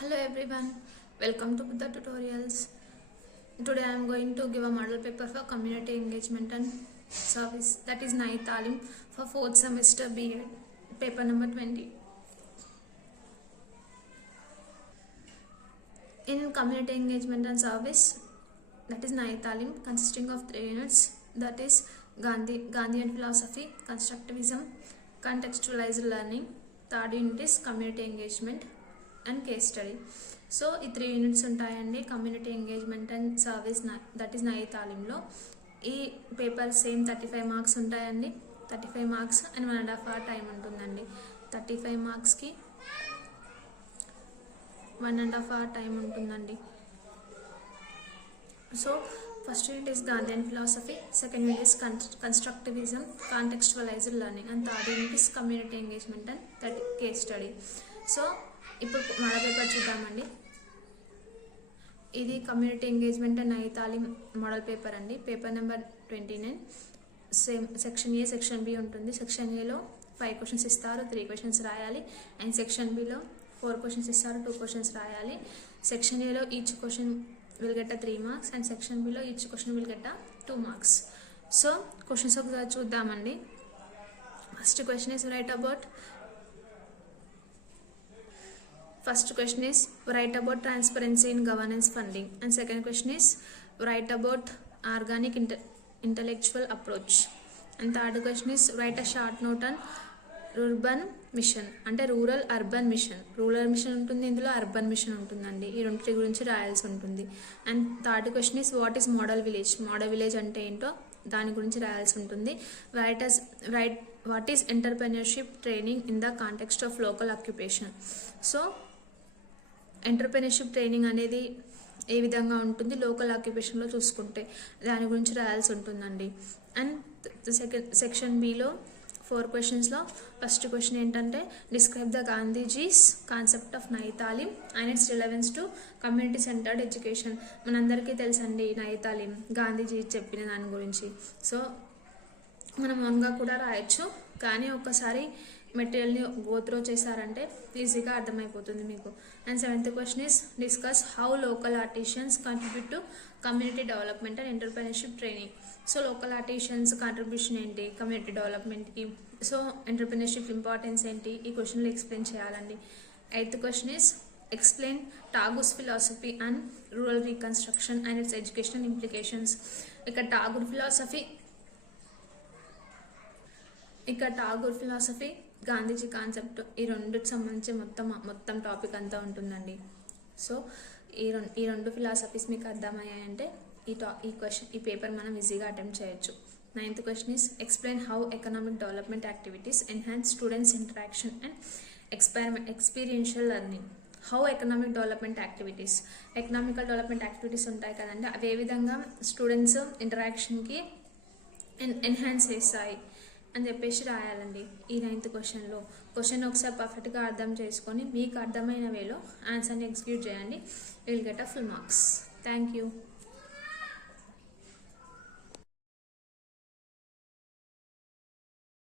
Hello everyone, welcome to Buddha Tutorials. Today I am going to give a model paper for community engagement and service, that is Nai Talim for 4th semester B.Ed, paper number 20. In community engagement and service, that is Nai Talim, consisting of 3 units, that is Gandhian philosophy, constructivism, contextualized learning. Third unit is community engagement and case study. So ఈ 3 యూనిట్స్ ఉంటాయండి community engagement and service, that is నై తాలీంలో. ఈ paper same 35 మార్క్స్ ఉంటాయండి. 35 marks and 1.5 hour time ఉంటుందండి. 35 మార్క్స్కి 1.5 hour time ఉంటుందండి. So first unit is Gandhian philosophy, second unit is constructivism, contextualised learning and third unit is community engagement and that case study. So ఇప్పుడు model paper చూద్దామండి. ఇది community engagement and Nai Talim model paper అండి. Paper number 29. Same section A, section B ఉంటుంది. Section ఏలో 5 questions ఇస్తారు, 3 questions రాయాలి. And section బిలో 4 questions ఇస్తారు, 2 questions రాయాలి. సెక్షన్ ఏలో each question will get 3 marks and section below each question will get 2 marks. So questions ఒకసారి చూద్దామండి. First question is First question is write about transparency in governance funding, and second question is write about organic intellectual approach, and third question is write a short note on urban mission అంటే rural urban mission. Rural mission ఉంటుంది, ఇందులో urban machine ఉంటుందండి. ఈ రెండింటి గురించి రాయాల్సి ఉంటుంది. And third question is what is model village. Model village అంటే ఏంటో దాని గురించి రాయాల్సి ఉంటుంది. What is entrepreneurship training in the context of local occupation. So entrepreneurship training అనేది ఏ విధంగా ఉంటుంది లోకల్ ఆక్యుపేషన్లో చూసుకుంటే దాని గురించి రాయాల్సి ఉంటుందండి. అండ్ సెక్షన్ బిలో 4 questions ఫస్ట్ క్వశ్చన్ ఏంటంటే describe the Gandhiji's concept of Nai Talim and its relevance to community centred education. మనందరికీ తెలుసండి నై తాలీం గాంధీజీ చెప్పిన దాని గురించి. సో మనం ఓన్గా కూడా రాయొచ్చు, కానీ ఒక్కసారి మెటీరియల్ని గోత్రో చేశారంటే ఈజీగా అర్థమైపోతుంది మీకు. And 7th question is discuss how local artisans contribute to community development and entrepreneurship training. So local artisans contribution ఏంటి కమ్యూనిటీ డెవలప్మెంట్కి, సో ఎంటర్ప్రెన్యూర్షిప్ ఇంపార్టెన్స్ ఏంటి, ఈ క్వశ్చన్లో ఎక్స్ప్లెయిన్ చేయాలండి. 8th question is explain Tagore's philosophy and rural reconstruction and its educational implications. ఇక్కడ టాగూర్ ఫిలాసఫీ గాంధీజీ కాన్సెప్ట్, ఈ రెండుకి సంబంధించి మొత్తం టాపిక్ అంతా ఉంటుందండి. సో ఈ రెండు ఫిలాసఫీస్ మీకు అర్థమయ్యాయంటే ఈ పేపర్ మనం ఈజీగా అటెంప్ట్ చేయొచ్చు. 9th question is explain how economic development activities enhance students interaction and experiential learning. How economic development activities ఉంటాయి కదండి, అవి ఏ విధంగా స్టూడెంట్స్ ఇంటరాక్షన్కి ఎన్హాన్స్ చేస్తాయి అని చెప్పేసి రాయాలండి. ఈ 9th questionలో క్వశ్చన్ ఒకసారి పర్ఫెక్ట్గా అర్థం చేసుకొని మీకు అర్థమైన వేలో ఆన్సర్ని ఎగ్జిక్యూట్ చేయండి. Will get a full marks. Thank you.